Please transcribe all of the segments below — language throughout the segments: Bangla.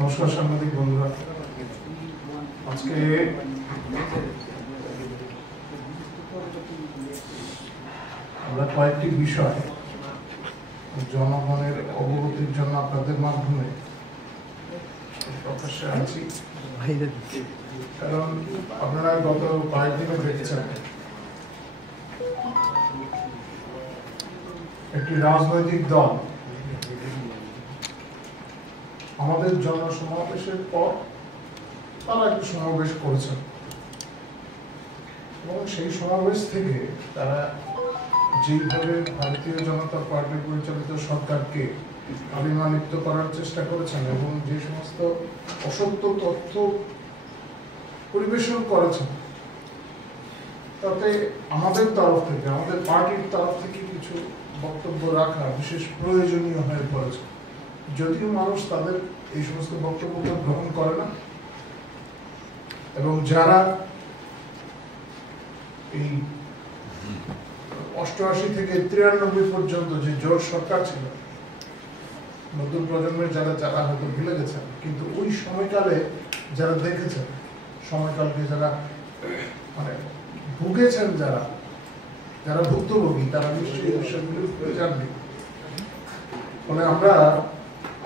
নমস্কার সাংবাদিক বন্ধুরা, আজকে আমরা কয়েকটি বিষয় জনগণের অবগতির জন্য আপনাদের মাধ্যমে প্রকাশ্যে আছি। কারণ আপনারা গত কয়েকদিনে দেখেছেন একটি রাজনৈতিক দল আমাদের জনসমাবেশের পর তারা একটি সমাবেশ করেছেন এবং সেই সমাবেশ থেকে তারা যেভাবে ভারতীয় জনতা পার্টি পরিচালিত সরকারকে কালিমালিপ্ত করার চেষ্টা করেছেন এবং যে সমস্ত অসত্য তথ্য পরিবেশন করেছেন, তাতে আমাদের তরফ থেকে, আমাদের পার্টির তরফ থেকে কিছু বক্তব্য রাখা বিশেষ প্রয়োজনীয় হয়ে পড়েছে। যদিও মানুষ তাদের এই সমস্ত বক্তব্য গ্রহণ করে না এবং যারা এই 88 থেকে 93 পর্যন্ত যে জোট সরকার ছিল, নতুন প্রজন্মের যারা হয়তো ভুলে গেছেন, কিন্তু ওই সময়কালে যারা দেখেছেন, সময়কালকে যারা মানে ভুগেছেন, যারা ভুক্তভোগী, তারা নিশ্চয়ই এই বিষয়গুলো জানবে। ফলে আমরা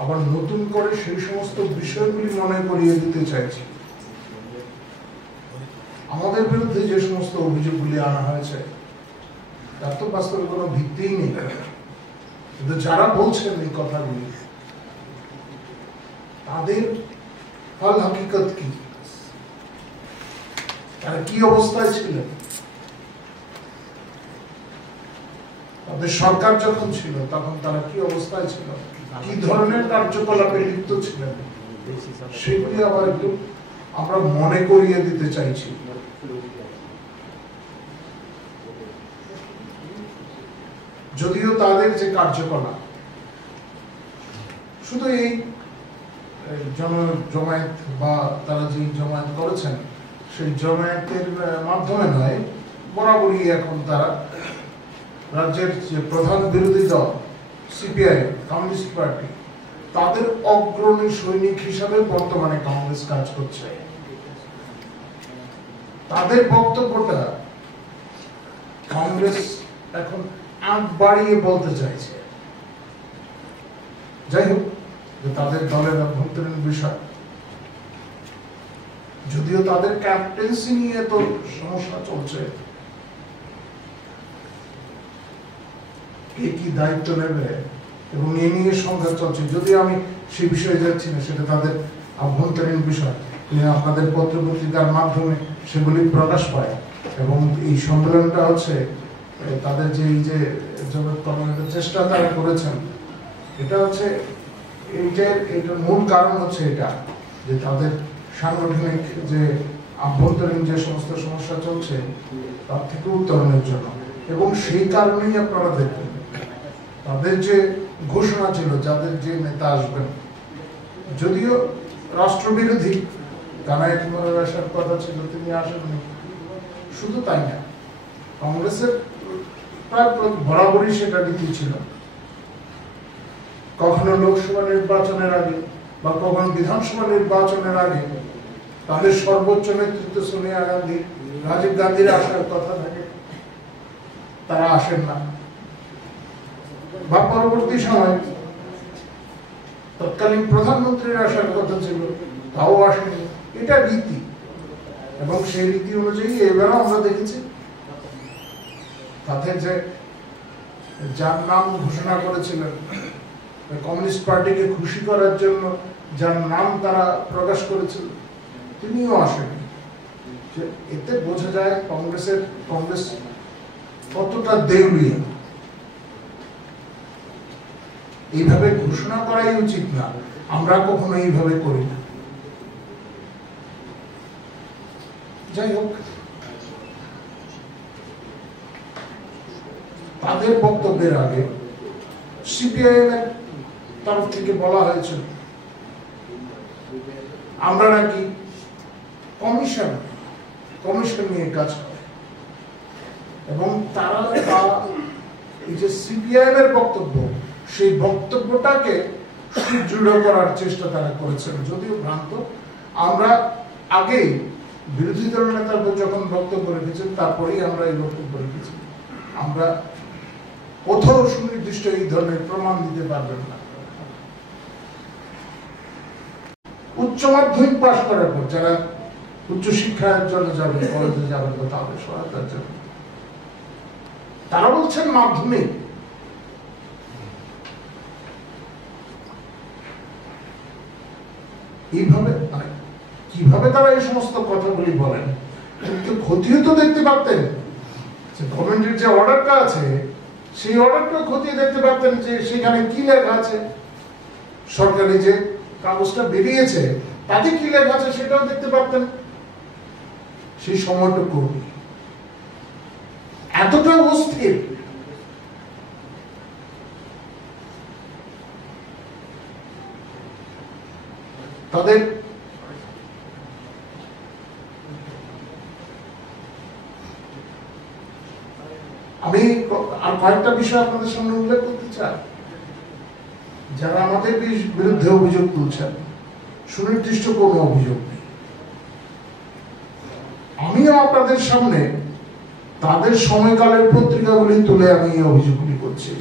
আবার নতুন করে সেই সমস্ত বিষয়গুলি মনে করিয়ে দিতে চাইছি। আমাদের বিরুদ্ধে যে সমস্ত অভিযোগগুলি আনা হয়েছে তার তো বাস্তবে কোনো ভিত্তিই নেই, কিন্তু যারা বলছেন এই কথাগুলি তাদের ফল হাকিকত কি, তারা কি অবস্থায় ছিলেন, তাদের সরকার যখন ছিল তখন তারা কি অবস্থায় ছিল, কি ধরনের কার্যকলাপে লিপ্ত ছিলেন, সেগুলি আবার একটু আমরা মনে করিয়ে দিতে চাইছি। যদিও তাদের যে কার্যকলাপ শুধু এই জমায়েত বা তারা যে জমায়েত করেছেন সেই জমায়েতের মাধ্যমে নয়, বরাবরই এখন তারা রাজ্যের যে প্রধান বিরোধী দল সিপিআই, কমিউনিস্ট পার্টি, তাদের অগ্রণী সৈনিক হিসাবে বর্তমানে কংগ্রেস কাজ করছে। তাদের বক্তব্যটা কংগ্রেস এখন আগ বাড়িয়ে বলতে চাইছে। যাই হোক, তাদের দলের অভ্যন্তরীণ বিষয়, যদিও তাদের ক্যাপ্টেন্সি নিয়ে তো সমস্যা চলছে, কে কি দায়িত্ব নেবে এবং এ নিয়ে সংঘাত চলছে। যদিও আমি সেই বিষয়ে যাচ্ছি না, সেটা তাদের আভ্যন্তরীণ বিষয়, আপনাদের পত্র পত্রিকার মাধ্যমে সেগুলি প্রকাশ পায় এবং এই সম্মেলনটা হচ্ছে তাদের যে এই যে চেষ্টা তারা করেছেন, এটা হচ্ছে এইটার মূল কারণ হচ্ছে এটা যে তাদের সাংগঠনিক যে আভ্যন্তরীণ যে সমস্ত সমস্যা চলছে তার থেকে উত্তরণের জন্য। এবং সেই কারণেই আপনারা দেখবেন তাদের যে ঘোষণা ছিল, যাদের যে নেতা আসবেন, যদিও রাষ্ট্রবিরোধী কানাইয়াত কুমারের আসার কথা ছিল, তিনি আসেননি। শুধু তাই না, কংগ্রেসের প্রায় বরাবরই সেটা নীতি ছিল, কখনো লোকসভা নির্বাচনের আগে বা কখনো বিধানসভা নির্বাচনের আগে তাদের সর্বোচ্চ নেতৃত্ব সোনিয়া গান্ধী, রাজীব গান্ধীর আসার কথা থাকে, তারা আসেন না। বা পরবর্তী সময় তৎকালীন প্রধানমন্ত্রীর আসার কথা ছিল, তাও আসেনি। এটা রীতি এবং সেই রীতি অনুযায়ী এবারও আমরা দেখেছি তাদের যে যার নাম ঘোষণা করেছিলেন, কমিউনিস্ট পার্টিকে খুশি করার জন্য যার নাম তারা প্রকাশ করেছিল, তিনিও আসেনি। এতে বোঝা যায় কংগ্রেস কতটা দেউলিয়া। এইভাবে ঘোষণা করাই উচিত না, আমরা কখনো এইভাবে করি না। যাই হোক, তাদের বক্তব্যের আগে সিপিআইএম এর তরফ থেকে বলা হয়েছিল আমরা নাকি কমিশন নিয়ে কাজ করে এবং তারা এই যে সিপিআইএম এর বক্তব্য, সেই বক্তব্যটাকে সুদৃঢ় করার চেষ্টা তারা করেছেন, যদিও ভ্রান্ত। আমরা আগেই বিরোধী দল নেতারা যখন বক্তব্য রেখেছেন তারপরেই আমরা এই বক্তব্য রেখেছি। আমরা কোথাও সুনির্দিষ্ট এই ধরনের প্রমাণ দিতে পারবেন না। উচ্চ মাধ্যমিক পাশ করার পর যারা উচ্চশিক্ষার জন্য যাবেন, কলেজে যাবেন বা তাদের সহায়তার জন্য, তারা বলছেন মাধ্যমিক। এইভাবে মানে কিভাবে তারা এই সমস্ত কথাগুলি বলেন? কিন্তু ক্ষতিও তো দেখতে পারতেন, গভর্নমেন্টের যে অর্ডারটা আছে সেই অর্ডারটা খতিয়ে দেখতে পারতেন যে সেখানে কি লেখা আছে, সরকারি যে কাগজটা বেরিয়েছে তাতে কি লেখা আছে সেটাও দেখতে পারতেন। সেই সময়টুকু এতটা অস্থির, তাদের আমি আর কয়েকটা বিষয় আপনাদের সামনে উল্লেখ করতে চাই। যারা আমাদের বিরুদ্ধে অভিযোগ তুলছেন, সুনির্দিষ্ট কোনো অভিযোগ নেই। আমিও আপনাদের সামনে তাদের সময়কালের পত্রিকাগুলি তুলে আমি এই অভিযোগগুলি করছি।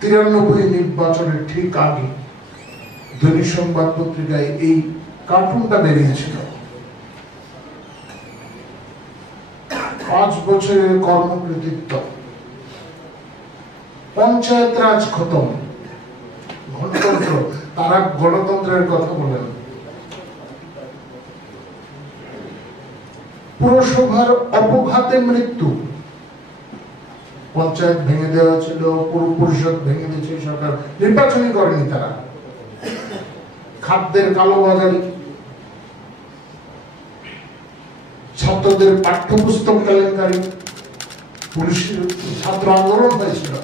93 নির্বাচনের ঠিক আগে দৈনিক সংবাদ পত্রিকায় এই কার্টুনটা বেরিয়েছিল। 5 বছরের কর্মকৃতিত্ব, পঞ্চায়েত রাজ খতম, গণতন্ত্র, তারা গণতন্ত্রের কথা বলেন। পুরসভার অপঘাতে মৃত্যু, পঞ্চায়েত ভেঙে দেওয়া ছিল, পুর পরিষদ ভেঙে দিয়েছে সরকার, নির্বাচনই করেনি তারা। খাদ্যের কালোবাজারি, ছাত্রদের পাঠ্যপুস্তক কেলেঙ্কারি, পুলিশের ছাত্র আন্দোলন হয়েছিল,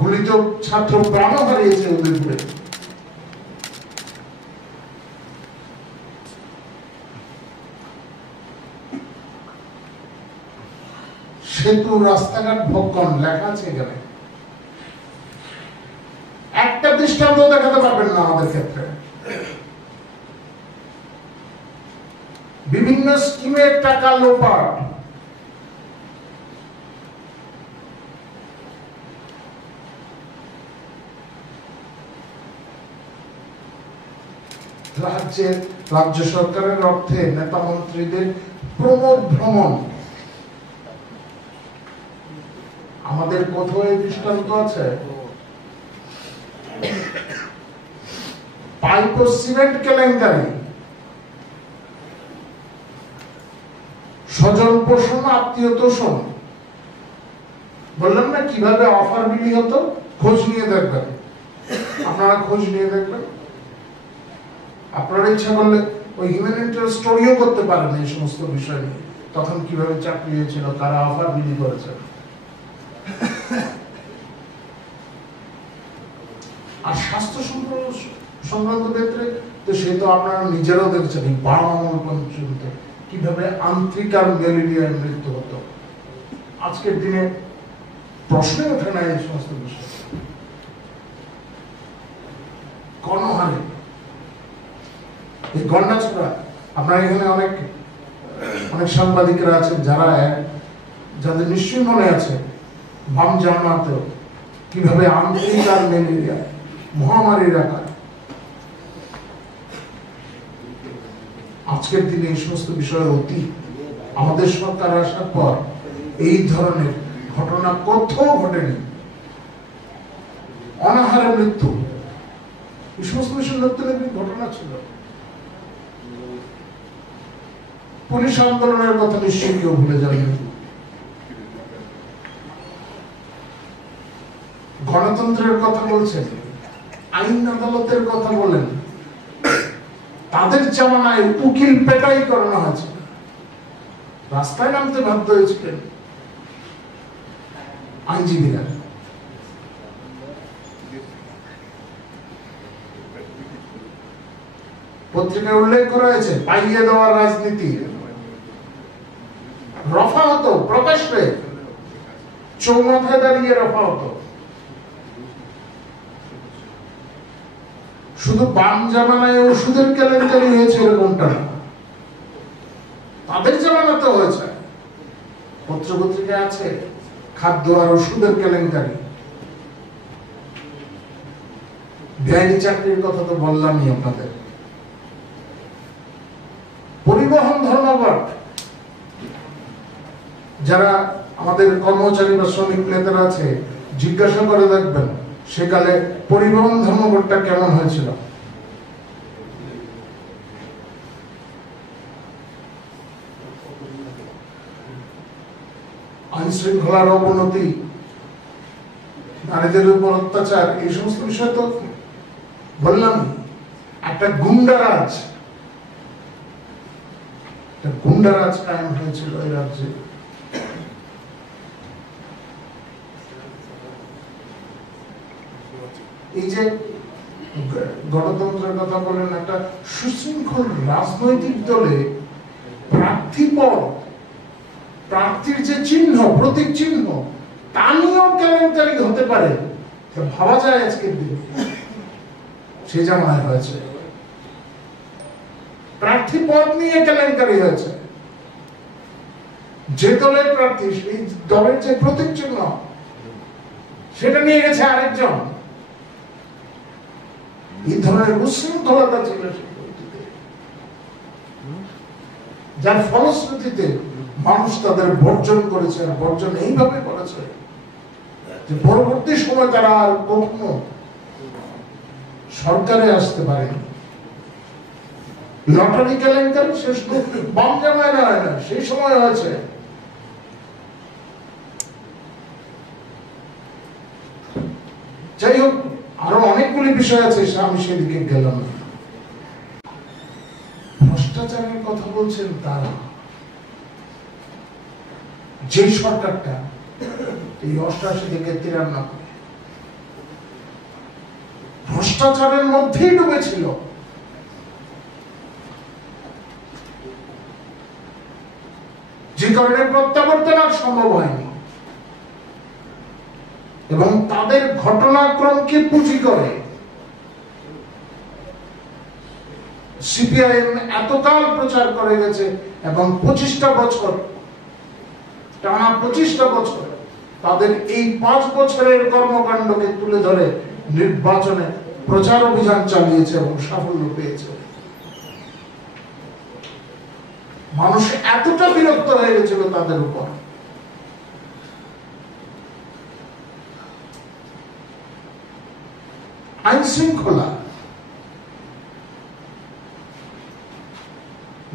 গুলিত ছাত্র প্রাণ হারিয়েছে উদয়পুরে। সেতু, রাস্তাঘাট ভক্ষণ লেখা আছে এখানে। একটা দৃষ্টান্ত দেখাতে পারবেন না আমাদের ক্ষেত্রে। বিভিন্ন স্কিমের টাকা লোপাট, রাজ্য সরকারের অর্থে নেতা মন্ত্রীদের প্রমোদ ভ্রমণ। আমাদের কোথাও এই দৃষ্টান্ত আছে? পাইপ ও সিমেন্ট কেলেঙ্কারি, স্বজন পোষণ, আত্মীয় তোষণ। বললাম না কিভাবে অফার বিলি হতো, খোঁজ নিয়ে দেখবেন। আপনারা খোঁজ নিয়ে দেখবেন, আপনারা ইচ্ছা করলে ওই হিউম্যানিটির স্টোরিও করতে পারেন এই সমস্ত বিষয় নিয়ে। তখন কিভাবে চাকরি হয়েছিল, তারা অফার বিলি করেছে। আর স্বাস্থ্য সংক্রান্ত ক্ষেত্রে তো সে তো আপনারা নিজেরাও দেখছেন, এই 12 আমল পর্যন্ত কিভাবে আন্তরিক আর ম্যালেরিয়ায় মৃত্যু হতো। আজকের দিনে প্রশ্নে ওঠে না এই সমস্ত বিষয়। গণহারে, এই গন্ডাছড়া, আপনার এখানে অনেক সাংবাদিকরা আছেন যারা যাদের নিশ্চয়ই মনে আছে বাম জামাতেও কিভাবে আন্তরিক আর ম্যালেরিয়া মহামারীর আকার। আজকের দিনে এই সমস্ত বিষয়ের অতীত। আমাদের সরকার আসার পর এই ধরনের ঘটনা কোথাও ঘটেনি। অনাহারে মৃত্যু, এই সমস্ত বিষয় নতুন ঘটনা ছিল। পুলিশ আন্দোলনের কথা নিশ্চয়ই কেউ ভুলে যাবেন। গণতন্ত্রের কথা বলছেন, আইন আদালতের কথা বলেন। তাদের জামানায় উকিল পেটাই করানো হয়েছে, রাস্তায় নামতে বাধ্য হয়েছিলেন আইনজীবীরা। পত্রিকায় উল্লেখ করা হয়েছে পাইয়ে দেওয়ার রাজনীতি, রফা হতো প্রকাশ্যে, চৌমাথায় দাঁড়িয়ে রফা হতো। শুধু বাম জামানায় ওষুধের কেলেঙ্কারি হয়েছে এরকমটা না, তাদের জামানাতে হয়েছে। পত্রপত্রিকায় আছে খাদ্য আর ওষুধের কেলেঙ্কারি। বেআইনি চাকরির কথা তো বললামই আপনাদের। পরিবহন ধর্মঘট, যারা আমাদের কর্মচারী বা শ্রমিক নেতারা আছে জিজ্ঞাসা করে দেখবেন সেকালে পরিবহন ধর্মঘটটা কেমন হয়েছিল। আইন শৃঙ্খলার অবনতি, নারীদের উপর অত্যাচার, এই সমস্ত বিষয় তো বললাম। একটা গুন্ডারাজ কায়েম হয়েছিল এই রাজ্যে। এই যে গণতন্ত্রের কথা বলেন, একটা সুশৃঙ্খল রাজনৈতিক দলে প্রার্থীর যে চিহ্ন, প্রতীক চিহ্ন, তা নিয়েও কেলেঙ্কারি হতে পারে, ভাবা যায় আজকের দিনে। সেই জামানায় হয়েছে, প্রার্থী পদ নিয়ে কেলেঙ্কারি হয়েছে। যে দলের প্রার্থী, সেই দলের যে প্রতীক চিহ্ন, সেটা নিয়ে গেছে আরেকজন। এই ধরনের উচ্ছৃঙ্খলতা ছিল, যার ফলশ্রুতিতে মানুষ তাদের বর্জন করেছে। বর্জন এইভাবে করেছে যে পরবর্তী সময় তারা আর কখনো সরকারে আসতে পারেনি। লটারি কেলেঙ্কারি শেষ বাম জামায় হয় না, সেই সময় হয়েছে। যাই হোক, আরো অনেকগুলি বিষয় আছে, আমি সেদিকে গেলাম না। ভ্রষ্টাচারের কথা বলছেন তারা, যে সরকারটা এই 88 থেকে 93 ভ্রষ্টাচারের মধ্যেই ডুবেছিল। যে কারণে প্রত্যাবর্তন আর সম্ভব হয়নি, এবং তাদের ঘটনাক্রমকে পুঁজি করে সিপিআইএম এতকাল প্রচার করে গেছে, এবং 25টা বছর, টানা 25টা বছর তাদের এই 5 বছরের কর্মকাণ্ডকে তুলে ধরে নির্বাচনে প্রচার অভিযান চালিয়েছে এবং সাফল্য পেয়েছে। মানুষ এতটা বিরক্ত হয়ে গেছিল তাদের উপর। আইন শৃঙ্খলা,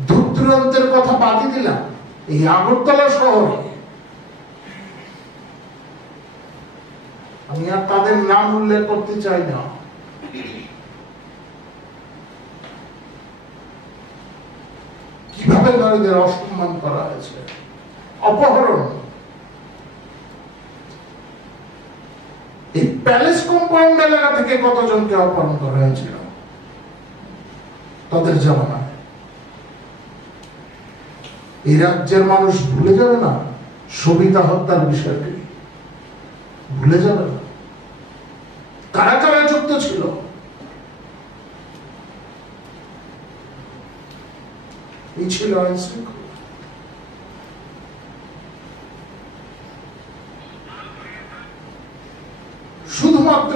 দূর দূরান্তের কথা বাদই দিলাম, এই আগরতলা শহরে আমি আর তাদের নাম উল্লেখ করতে চাই না, কিভাবে নারীদের অসম্মান করা হয়েছে, অপহরণ। এই প্যালেস কম্পাউন্ড এলাকা থেকে কতজনকে অপহরণ করা হয়েছিল তাদের জামানায়। এই রাজ্যের মানুষ ভুলে যাবে না সবিতা হত্যার বিষয়টি, ভুলে যাবে না। কারা কারা যুক্ত ছিল, এই ছিল আইন শৃঙ্খলা। শুধুমাত্র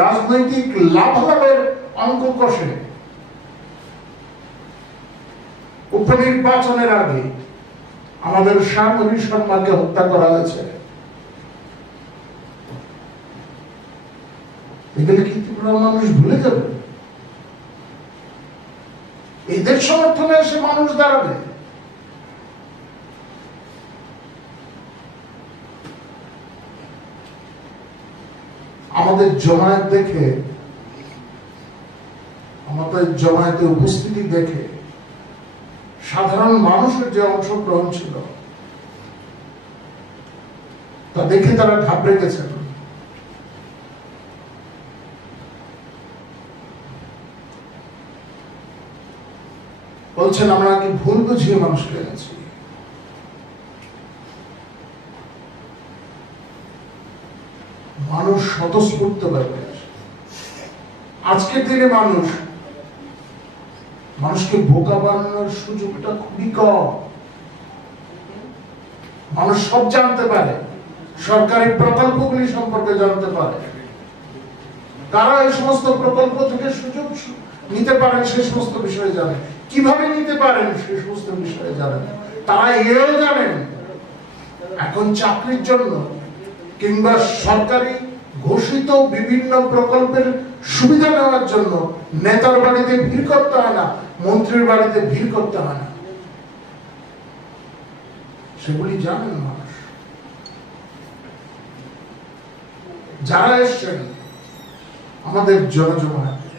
রাজনৈতিক লাভালাভের অঙ্ক কষে উপনির্বাচনের আগে আমাদের সামরিক শর্মাকে হত্যা করা হয়েছে। এগুলো কি ত্রিপুরা মানুষ ভুলে যাবে? এদের সমর্থনে এসে মানুষ দাঁড়াবে? আমাদের জমায়েত দেখে, আমাদের জমায়েতে উপস্থিতি দেখে সাধারণ মানুষের যে অংশগ্রহণ ছিল তা দেখে তারা ঘাবড়ে গেছেন। বলছেন আমরা কি ভুল বুঝিয়ে মানুষকে এনেছি? মানুষ স্বতঃস্ফূর্ত ভাবে। আজকের দিনে মানুষকে বোকা বানানোর সুযোগটা খুবই কম। মানুষ সব জানতে পারে, সরকারি প্রকল্পগুলি সম্পর্কে জানতে পারে, কারা এই সমস্ত প্রকল্প থেকে সুযোগ নিতে পারেন সে সমস্ত বিষয়ে জানেন, কিভাবে নিতে পারেন সে সমস্ত বিষয়ে জানেন। তারা এও জানেন এখন চাকরির জন্য কিংবা সরকারি ঘোষিত বিভিন্ন প্রকল্পের সুবিধা নেওয়ার জন্য নেতার বাড়িতে ভিড় করতে হয় না, মন্ত্রীর বাড়িতে ভিড় করতে হয় না। সেগুলি জানেন মানুষ। যারা এসছেন আমাদের জনজমায়েতে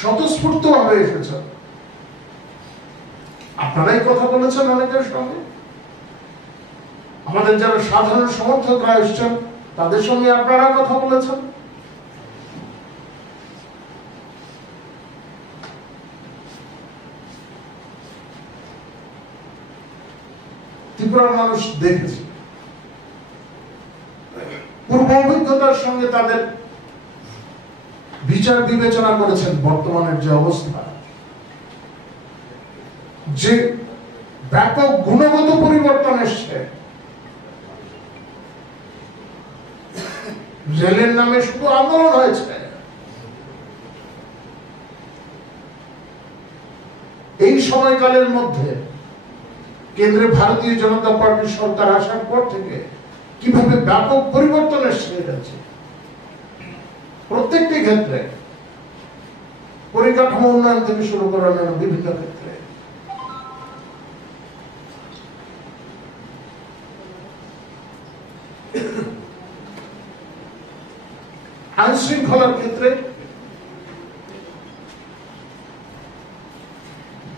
স্বতঃস্ফূর্ত ভাবে এসেছেন। আপনারাই কথা বলেছেন অনেকের সঙ্গে, আমাদের যারা সাধারণ সমর্থকরা এসছেন তাদের সঙ্গে আপনারা কথা বলেছেন। ত্রিপুরার মানুষ দেখেছে, পূর্ব অভিজ্ঞতার সঙ্গে তাদের বিচার বিবেচনা করেছেন বর্তমানের যে অবস্থা, যে ব্যাপক গুণগত পরিবর্তন এসছে। রেলের নামে শুধু আন্দোলন হয়েছে, এই সময়কালের মধ্যে কেন্দ্রে ভারতীয় জনতা পার্টির সরকার আসার পর থেকে কিভাবে ব্যাপক পরিবর্তন এসছে প্রত্যেকটি ক্ষেত্রে, পরিকাঠামো উন্নয়ন থেকে শুরু করে বিভিন্ন ক্ষেত্রে। আইন শৃঙ্খলার ক্ষেত্রে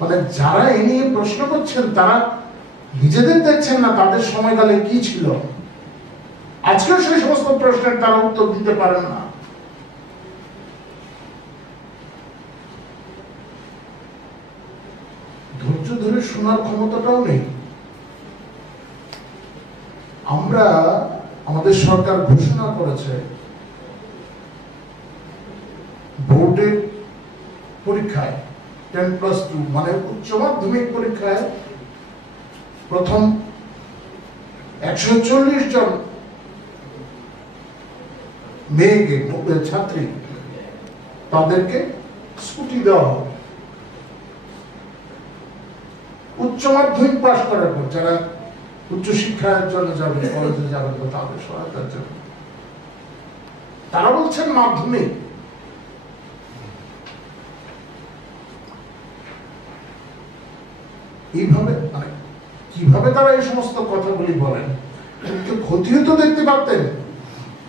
মানে যারা এ নিয়ে প্রশ্ন করছেন তারা নিজেদের দেখছেন না তাদের সময়কালে কি ছিল। আজকেও সেই সমস্ত প্রশ্নের তারা উত্তর দিতে পারেন না। ধৈর্য ধরে শোনার ক্ষমতাটাও নেই। আমরা আমাদের সরকার ঘোষণা করেছে বোর্ডের পরীক্ষায় 10+2 মানে উচ্চ মাধ্যমিক পরীক্ষায় প্রথম 140 জন মেয়েকে ছাত্রী তাদেরকে স্কুটি দেওয়া হবে উচ্চ মাধ্যমিক পাশ করার পর। যারা উচ্চ শিক্ষার জন্য যাবে, কলেজে যাবে তাদের সহায়তার জন্য। তারা বলছেন মাধ্যমিক। এইভাবে কিভাবে তারা এই সমস্ত কথাগুলি বলেন? খতিয়ে তো দেখতে পারতেন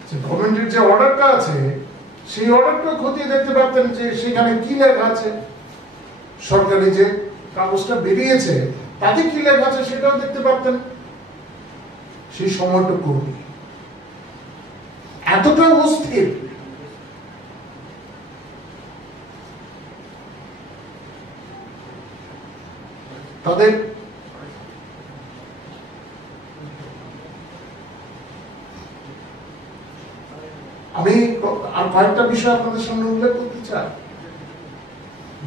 যে গভর্নমেন্টের যে অর্ডারটা আছে সেই অর্ডারটা খতিয়ে দেখতে পারতেন যে সেখানে কি লেখা আছে, সরকারি যে কাগজটা বেরিয়েছে তাতে কি লেখা আছে সেটাও দেখতে পারতেন। সেই সময়টুকু এতটা অস্থির, তাদের আমি আর কয়েকটা বিষয় আপনাদের সামনে উল্লেখ করতে চাই।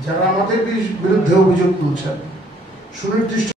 যারা আমাদের বিরুদ্ধে অভিযোগ তুলছেন সুনির্দিষ্ট